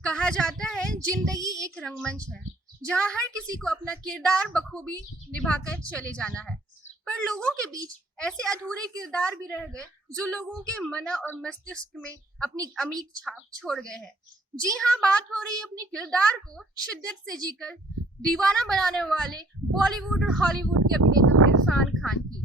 कहा जाता है जिंदगी एक रंगमंच है जहां हर किसी को अपना किरदार बखूबी निभाकर चले जाना है। पर लोगों के बीच ऐसे अधूरे किरदार भी रह गए जो लोगों के मन और मस्तिष्क में अपनी अमिट छाप छोड़ गए हैं। जी हाँ, बात हो रही है अपने किरदार को शिद्दत से जीकर दीवाना बनाने वाले बॉलीवुड और हॉलीवुड के अभिनेता इरफान खान की।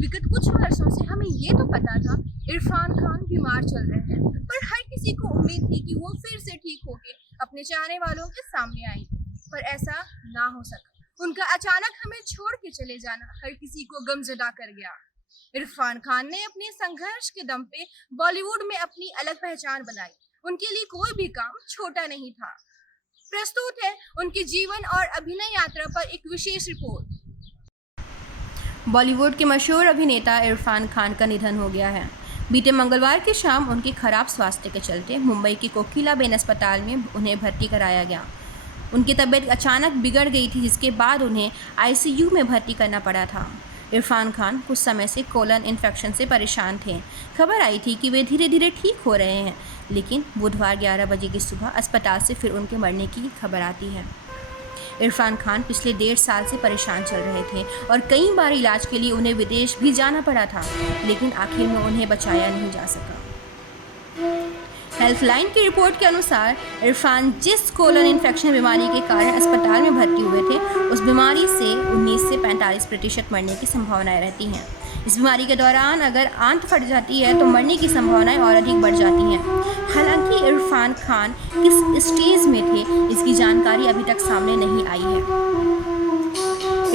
विगत कुछ वर्षों से हमें ये तो पता था इरफान खान बीमार चल रहे हैं, पर हर किसी को उम्मीद थी कि वो फिर से ठीक होके अपने चाहने वालों के सामने आएंगे, पर ऐसा ना हो सका। उनका अचानक हमें छोड़ के चले जाना हर किसी को गमजदा कर गया। इरफान खान ने अपने संघर्ष के दम पे बॉलीवुड में अपनी अलग पहचान बनाई। उनके लिए कोई भी काम छोटा नहीं था। प्रस्तुत है उनके जीवन और अभिनय यात्रा पर एक विशेष रिपोर्ट। बॉलीवुड के मशहूर अभिनेता इरफान खान का निधन हो गया है। बीते मंगलवार की शाम उनके खराब स्वास्थ्य के चलते मुंबई के कोकिलाबेन अस्पताल में उन्हें भर्ती कराया गया। उनकी तबीयत अचानक बिगड़ गई थी, जिसके बाद उन्हें आईसीयू में भर्ती करना पड़ा था। इरफान खान कुछ समय से कोलन इन्फेक्शन से परेशान थे। खबर आई थी कि वे धीरे धीरे ठीक हो रहे हैं, लेकिन बुधवार 11 बजे की सुबह अस्पताल से फिर उनके मरने की खबर आती है। इरफान खान पिछले 1.5 साल से परेशान चल रहे थे और कई बार इलाज के लिए उन्हें विदेश भी जाना पड़ा था, लेकिन आखिर में उन्हें बचाया नहीं जा सका। हेल्पलाइन की रिपोर्ट के अनुसार इरफान जिस कोलन इन्फेक्शन बीमारी के कारण अस्पताल में भर्ती हुए थे, उस बीमारी से 19 से 45% मरने की संभावनाएं रहती हैं। इस बीमारी के दौरान अगर आंत फट जाती है तो मरने की संभावनाएं और अधिक बढ़ जाती हैं। हालांकि इरफान खान किस स्टेज में थे, इसकी जानकारी अभी तक सामने नहीं आई है।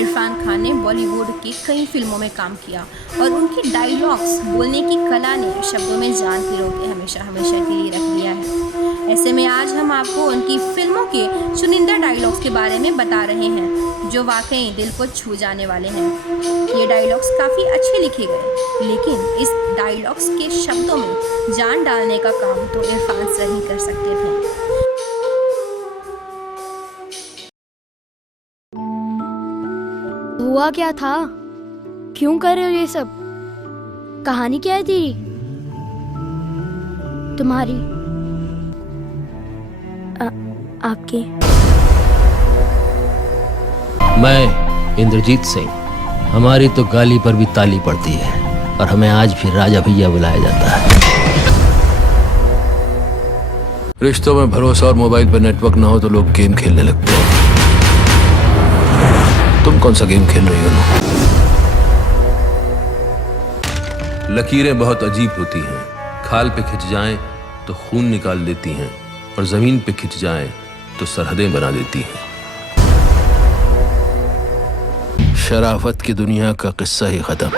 इरफान खान ने बॉलीवुड की कई फिल्मों में काम किया और उनकी डायलॉग्स बोलने की कला ने शब्दों में जान पिरो के हमेशा हमेशा के लिए रख दिया है। ऐसे में आज हम आपको उनकी फिल्मों के चुनिंदा डायलॉग्स के बारे में बता रहे हैं, जो वाकई दिल को छू जाने वाले हैं। ये डायलॉग्स काफ़ी अच्छे लिखे गए, लेकिन इस डायलॉग्स के शब्दों में जान डालने का काम तो इरफान सर ही कर सकते थे। हुआ क्या था? क्यों कर रहे हो ये सब? कहानी क्या है तेरी? तुम्हारी? आपकी? मैं इंद्रजीत सिंह। हमारी तो गाली पर भी ताली पड़ती है और हमें आज भी राजा भैया बुलाया जाता है। रिश्तों में भरोसा और मोबाइल पर नेटवर्क ना हो तो लोग गेम खेलने लगते हैं। तुम कौन सा गेम खेल रही हो? लकीरें बहुत अजीब होती हैं। खाल पे खिंच जाएं तो खून निकाल देती हैं और जमीन पे खिंच जाएं तो सरहदें बना देती हैं। शराफत की दुनिया का किस्सा ही खत्म।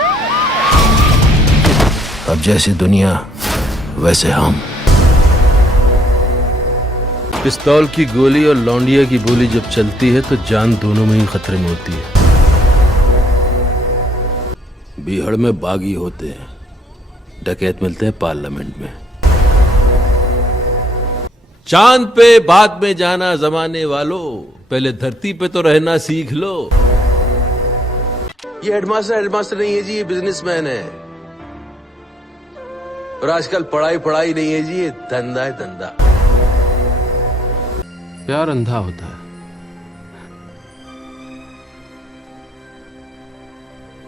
अब जैसी दुनिया वैसे हम। पिस्तौल की गोली और लौंडिया की बोली जब चलती है तो जान दोनों में ही खतरे में होती है। बीहड़ में बागी होते हैं, डकैत मिलते हैं पार्लियामेंट में। चांद पे बाद में जाना जमाने वालों, पहले धरती पे तो रहना सीख लो। ये हेडमास्टर नहीं है जी, ये बिजनेसमैन है। और आजकल पढ़ाई नहीं है जी, ये धंधा है धंधा। प्यार अंधा होता है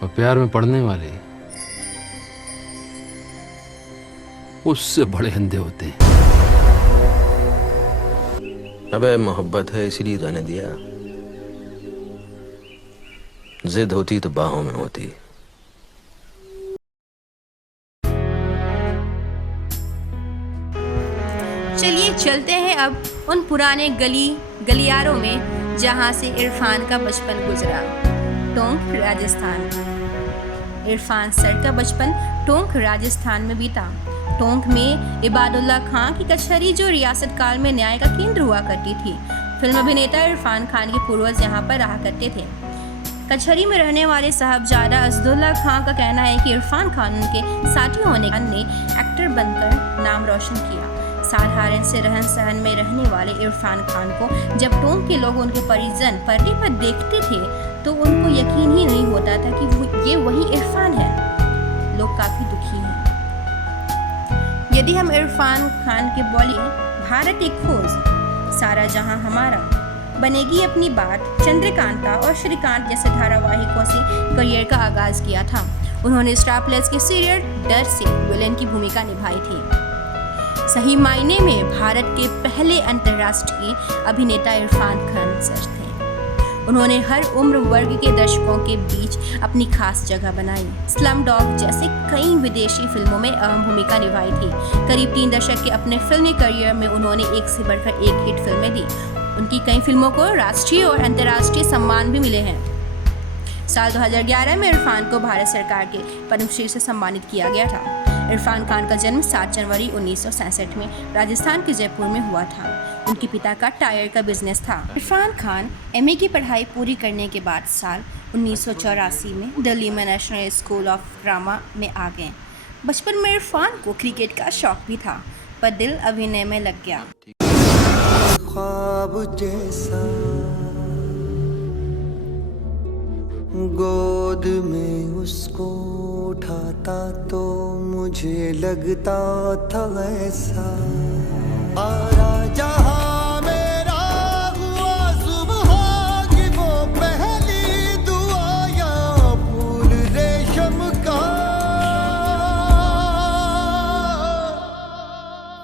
और प्यार में पड़ने वाले उससे बड़े अंधे होते हैं। अबे मोहब्बत है इसलिए गाने दिया, जिद होती तो बाहों में होती। चलिए चलते हैं अब उन पुराने गलियारों में जहां से इरफान का बचपन गुजरा। टोंक, राजस्थान। इरफान सर का बचपन टोंक, राजस्थान में बीता। टोंक में इबादुल्ला खां की कचहरी, जो रियासत काल में न्याय का केंद्र हुआ करती थी। फिल्म अभिनेता इरफान खान के पूर्वज यहाँ पर रहा करते थे। कचहरी में रहने वाले साहबजादा असदुल्ला खां का कहना है कि इरफान खान उनके साथी होने ने एक्टर बनकर नाम रोशन किया। साधारण से रहन सहन में रहने वाले इरफान खान को जब टोंक के लोग उनके परिजन पर्दे पर देखते थे तो उनको यकीन ही नहीं होता था कि ये वही इरफान है। लोग काफ़ी दुखी हैं। यदि हम इरफान खान के भारत एक खोज, सारा जहां हमारा, बनेगी अपनी बात, चंद्रकांता और श्रीकांत जैसे धारावाहिकों से करियर का आगाज किया था। उन्होंने स्टार प्लस के सीरियल डर से विलेन की भूमिका निभाई थी। सही मायने में भारत के पहले अंतर्राष्ट्रीय अभिनेता इरफान खान सर थे। उन्होंने हर उम्र वर्ग के दर्शकों के बीच अपनी खास जगह बनाई। स्लम डॉग जैसे कई विदेशी फिल्मों में अहम भूमिका निभाई थी। करीब 3 दशक के अपने फिल्मी करियर में उन्होंने एक से बढ़कर एक हिट फिल्में दी। उनकी कई फिल्मों को राष्ट्रीय और अंतर्राष्ट्रीय सम्मान भी मिले हैं। साल 2011 में इरफान को भारत सरकार के पद्मश्री से सम्मानित किया गया था। इरफान खान का जन्म 7 जनवरी 1967 में राजस्थान के जयपुर में हुआ था। उनके पिता का टायर का बिजनेस था। इरफान खान एमए की पढ़ाई पूरी करने के बाद साल 1984 में दिल्ली में नेशनल स्कूल ऑफ ड्रामा में आ गए। बचपन में इरफान को क्रिकेट का शौक भी था, पर दिल अभिनय में लग गया। ख्वाब जैसा गोद में उसको उठाता तो मुझे लगता था वैसा। सारा जहां मेरा हुआ सुबह की वो पहली दुआ या फूल रेशम का।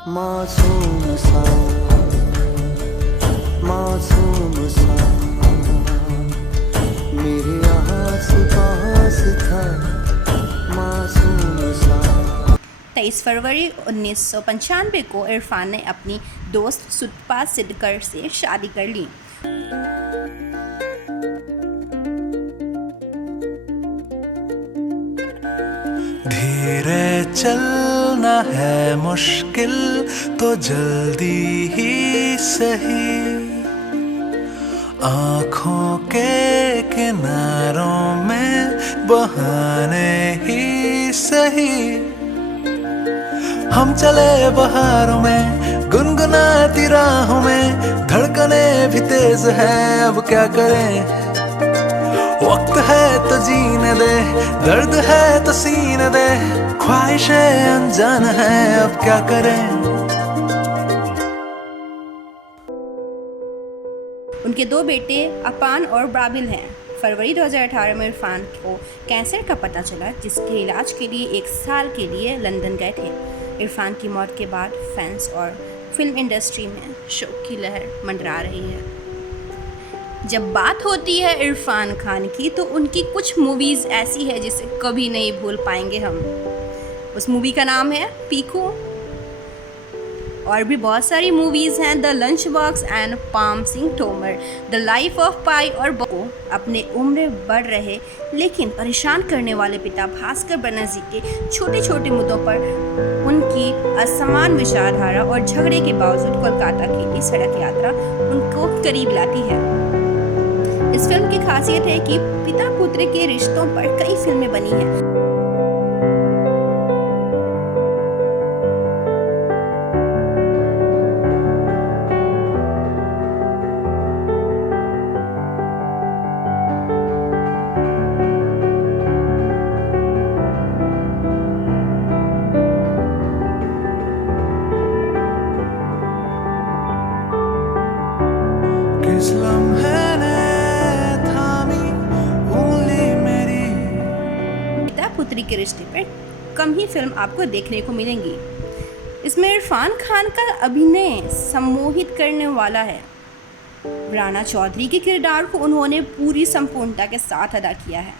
मासूम सा मेरे आस-पास था, मासूम सा। 23 फरवरी 1995 को इरफान ने अपनी दोस्त सुतपा सिडकर से शादी कर ली। धीरे चलना है मुश्किल तो जल्दी ही सही, आँखों के किनारों में बहाने ही सही। हम चले बहारों में गुनगुनाती राहों में, धड़कने भी तेज है अब क्या करें। वक्त है तो जीने दे, दर्द है तो सीने दे, ख्वाहिशें अनजान है अब क्या करें। उनके 2 बेटे अपान और ब्राबिल हैं। फरवरी 2018 में इरफान को कैंसर का पता चला, जिसके इलाज के लिए 1 साल के लिए लंदन गए थे। इरफान की मौत के बाद फैंस और फिल्म इंडस्ट्री में शोक की लहर मंडरा रही है। जब बात होती है इरफान खान की, तो उनकी कुछ मूवीज़ ऐसी है जिसे कभी नहीं भूल पाएंगे हम। उस मूवी का नाम है पीकू। और भी बहुत सारी मूवीज़ हैं, the lunch box and Paan Singh Tomar, the life of Pi और बको। अपने उम्र बढ़ रहे लेकिन परेशान करने वाले पिता भास्कर बनर्जी के छोटे छोटे मुद्दों पर उनकी असमान विचारधारा और झगड़े के बावजूद कोलकाता की इस सड़क यात्रा उनको करीब लाती है। इस फिल्म की खासियत है कि पिता पुत्र के रिश्तों पर कई फिल्में बनी हैं। किस लम्हे ने थामी उंगली मेरी। पिता पुत्री के रिश्ते पर कम ही फिल्म आपको देखने को मिलेंगी। इसमें इरफान खान का अभिनय सम्मोहित करने वाला है। राणा चौधरी के किरदार को उन्होंने पूरी संपूर्णता के साथ अदा किया है।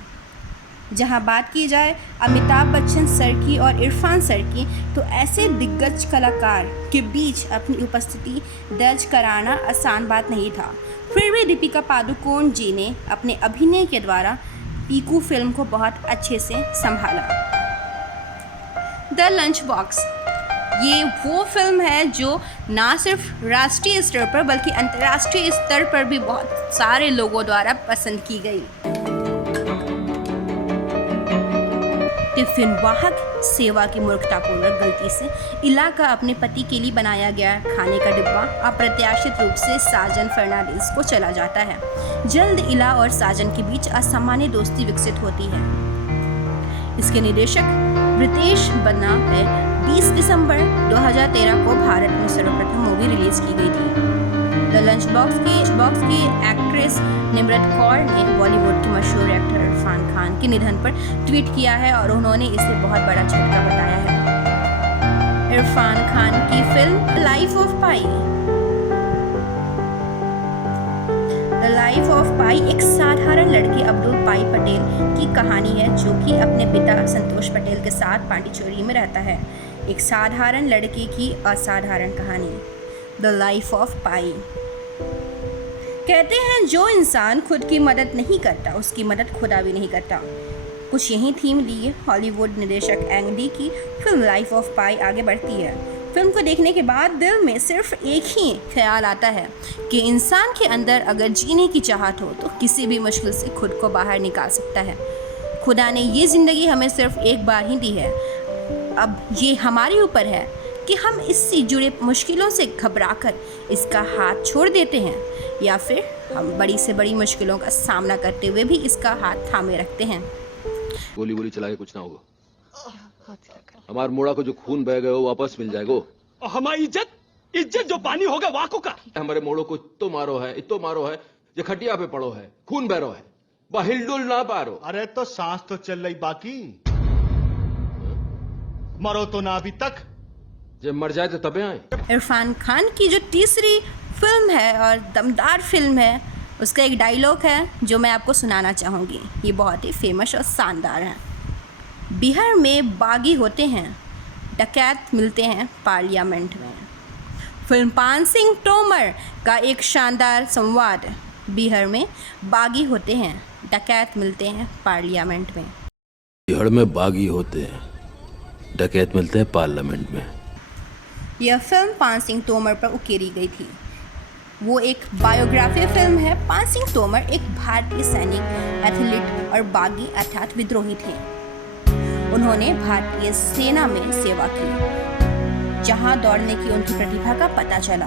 जहां बात की जाए अमिताभ बच्चन सर की और इरफान सर की, तो ऐसे दिग्गज कलाकार के बीच अपनी उपस्थिति दर्ज कराना आसान बात नहीं था। फिर भी दीपिका पादुकोण जी ने अपने अभिनय के द्वारा पीकू फिल्म को बहुत अच्छे से संभाला। द लंच बॉक्स, ये वो फिल्म है जो ना सिर्फ राष्ट्रीय स्तर पर बल्कि अंतर्राष्ट्रीय स्तर पर भी बहुत सारे लोगों द्वारा पसंद की गई। टिफिन वाहक सेवा की मूर्खतापूर्वक गलती से इला का अपने पति के लिए बनाया गया खाने का डिब्बा अप्रत्याशित रूप से साजन फर्नांडिस को चला जाता है। जल्द इला और साजन के बीच असामान्य दोस्ती विकसित होती है। इसके निर्देशक रितेश बन्ना है। 20 दिसंबर 2013 को भारत में सर्वप्रथम मूवी रिलीज की गई थी। द लंच बॉक्स की एक्ट्रेस निम्रत कौर ने बॉलीवुड के मशहूर एक्टर इरफान खान के निधन पर ट्वीट किया है और उन्होंने इसे बहुत बड़ा झटका बताया है। इरफान खान की film life of Pi the life of Pi एक साधारण लड़के अब्दुल पाई पटेल की कहानी है, जो कि अपने पिता संतोष पटेल के साथ पांडिचेरी में रहता है। एक साधारण लड़के की असाधारण कहानी, द लाइफ ऑफ पाई। कहते हैं जो इंसान खुद की मदद नहीं करता उसकी मदद खुदा भी नहीं करता। कुछ यही थीम लिए हॉलीवुड निर्देशक एंग ली की फिल्म लाइफ ऑफ पाई आगे बढ़ती है। फिल्म को देखने के बाद दिल में सिर्फ एक ही ख्याल आता है कि इंसान के अंदर अगर जीने की चाहत हो तो किसी भी मुश्किल से खुद को बाहर निकाल सकता है। खुदा ने ये ज़िंदगी हमें सिर्फ एक बार ही दी है। अब ये हमारे ऊपर है कि हम इससे जुड़े मुश्किलों से घबराकर इसका हाथ छोड़ देते हैं या फिर हम बड़ी से बड़ी मुश्किलों का सामना करते हुए भी इसका हाथ थामे रखते हैं। गोली वोली चला के कुछ ना होगा। हमार मोड़ा को जो खून बह गए हो वापस मिल जाएगो। और हमारी इज्जत जो पानी होगा वाको का। हमारे मोड़ो को इतो मारो है जो खटिया पे पड़ो है, खून बह रहा है, बहिलडुल ना पारो। अरे तो सांस तो चल रही बाकी, मरो तो ना अभी तक। जब मर जाए तो तबे आए। इरफान खान की जो तीसरी फिल्म है और दमदार फिल्म है, उसका एक डायलॉग है जो मैं आपको सुनाना चाहूँगी। ये बहुत ही फेमस और शानदार है। बिहार में बागी होते हैं, डकैत मिलते हैं पार्लियामेंट में। फिल्म पान सिंह तोमर का एक शानदार संवाद, बिहार में बागी होते हैं, डकैत मिलते हैं पार्लियामेंट में। बिहार में बागी होते हैं, डकैत मिलते हैं पार्लियामेंट में। यह फिल्म पान सिंह तोमर पर उकेरी गई थी। वो एक बायोग्राफी फिल्म है। पान सिंह तोमर एक भारतीय सैनिक, एथलीट और बागी अर्थात विद्रोही थे। उन्होंने भारतीय सेना में सेवा की, जहां दौड़ने की उनकी प्रतिभा का पता चला।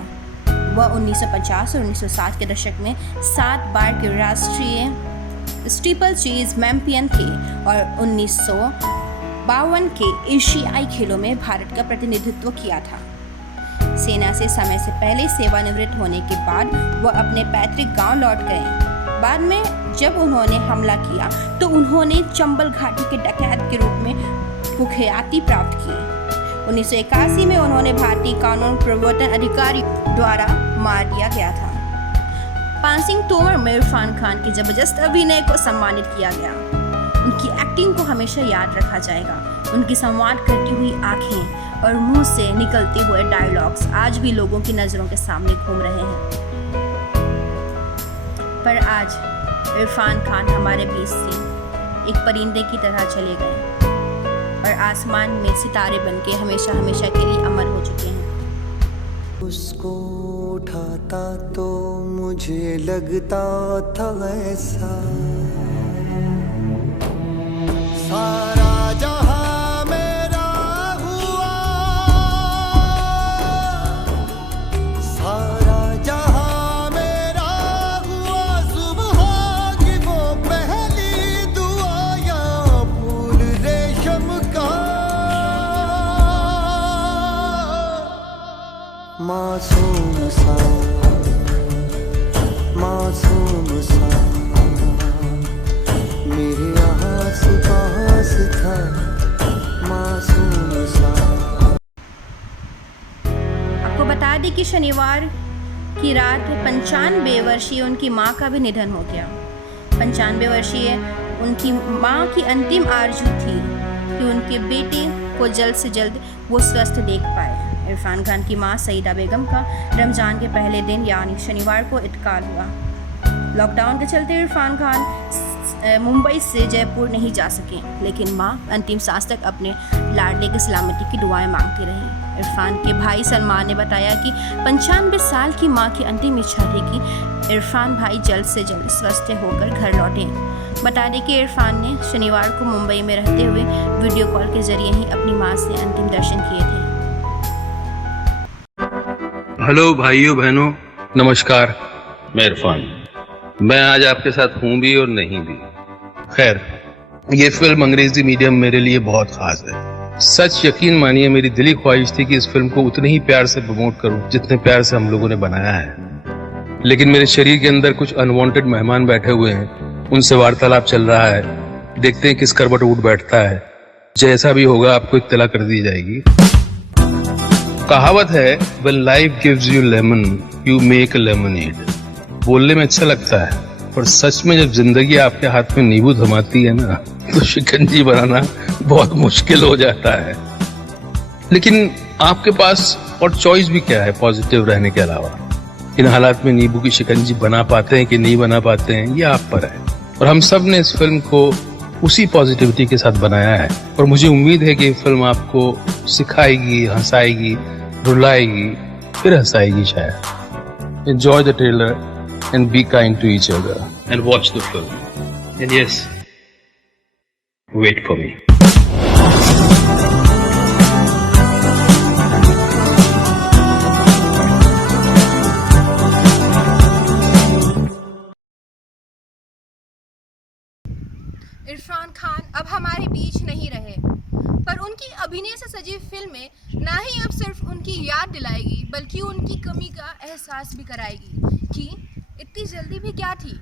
वह 1950 और 1960 के दशक में 7 बार के राष्ट्रीय स्टीपल चेज चैंपियन थे और 1952 के एशियाई खेलों में भारत का प्रतिनिधित्व किया था। सेना से समय से पहले सेवानिवृत्त होने के बाद वह अपने पैतृक गांव लौट गए। बाद में जब उन्होंने हमला किया तो उन्होंने चंबल घाटी के डकैत के रूप में कुख्याति प्राप्त की। 1981 में उन्होंने भारतीय कानून प्रवर्तन अधिकारी द्वारा मार दिया गया था। पान सिंह तोमर में इरफान खान के जबरदस्त अभिनय को सम्मानित किया गया। उनकी एक्टिंग को हमेशा याद रखा जाएगा। उनकी संवाद करती हुई आंखें और मुंह से निकलते हुए डायलॉग्स आज भी लोगों की नज़रों के सामने घूम रहे हैं। पर आज इरफान खान हमारे बीच से एक परिंदे की तरह चले गए और आसमान में सितारे बनके हमेशा हमेशा के लिए अमर हो चुके हैं। उसको उठाता तो मुझे लगता था ऐसा सारा जहां मेरा हुआ, सारा जहां मेरा हुआ। सुबह की वो पहली दुआ या फूल रेशम का, मासूम सा, मासूम सा मेरे आस-पास था, मासूम सा। आपको बता दें कि शनिवार की रात 95 वर्षीय उनकी मां का भी निधन हो गया। 95 वर्षीय उनकी मां की अंतिम आरजू थी कि उनके बेटे को जल्द से जल्द वो स्वस्थ देख पाए। इरफान खान की मां सईदा बेगम का रमज़ान के पहले दिन यानी शनिवार को इंतकाल हुआ। लॉकडाउन के चलते इरफान खान मुंबई से जयपुर नहीं जा सके, लेकिन मां अंतिम सांस तक अपने लाडले की सलामती की दुआएं मांगती रही। इरफान के भाई सलमान ने बताया कि 95 साल की मां की अंतिम इच्छा थी कि इरफान भाई जल्द से जल्द स्वस्थ होकर घर लौटें। बता दें कि इरफान ने शनिवार को मुंबई में रहते हुए वीडियो कॉल के जरिए ही अपनी मां से अंतिम दर्शन किए थे। हेलो भाइयों बहनों, नमस्कार। मैं इरफान, मैं आज आपके साथ हूँ भी और नहीं भी। खैर, ये फिल्म अंग्रेजी मीडियम मेरे लिए बहुत खास है। सच यकीन मानिए मेरी दिली ख्वाहिश थी कि इस फिल्म को उतने ही प्यार से प्रमोट करूं जितने प्यार से हम लोगों ने बनाया है, लेकिन मेरे शरीर के अंदर कुछ अनवांटेड मेहमान बैठे हुए हैं, उनसे वार्तालाप चल रहा है, देखते हैं किस करवट उठ बैठता है। जैसा भी होगा आपको इत्तला कर दी जाएगी। कहावत है, when life gives you lemon, you make a lemonade। बोलने में अच्छा लगता है, पर सच में जब जिंदगी आपके हाथ में नींबू थमाती है ना, तो शिकंजी बनाना बहुत मुश्किल हो जाता है। लेकिन आपके पास और चॉइस भी क्या है पॉजिटिव रहने के अलावा? इन हालात में नींबू की शिकंजी बना पाते हैं कि नहीं बना पाते हैं, ये आप पर है। और हम सब ने इस फिल्म को उसी पॉजिटिविटी के साथ बनाया है, और मुझे उम्मीद है कि ये फिल्म आपको सिखाएगी, हंसाएगी, रुलाएगी, फिर हंसाएगी शायद। Enjoy the trailer and be kind to each other and watch the film. And yes, wait for me. Irfan Khan अब हमारे बीच नहीं रहे, पर उनकी अभिनय से सजी फिल्म में ना ही अब सिर्फ उनकी याद दिलाएगी, बल्कि उनकी कमी का एहसास भी कराएगी कि इतनी जल्दी भी क्या थी।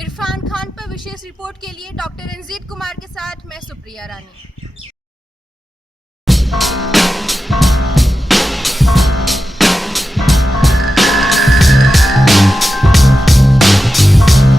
इरफान खान पर विशेष रिपोर्ट के लिए डॉक्टर रंजीत कुमार के साथ मैं सुप्रिया रानी।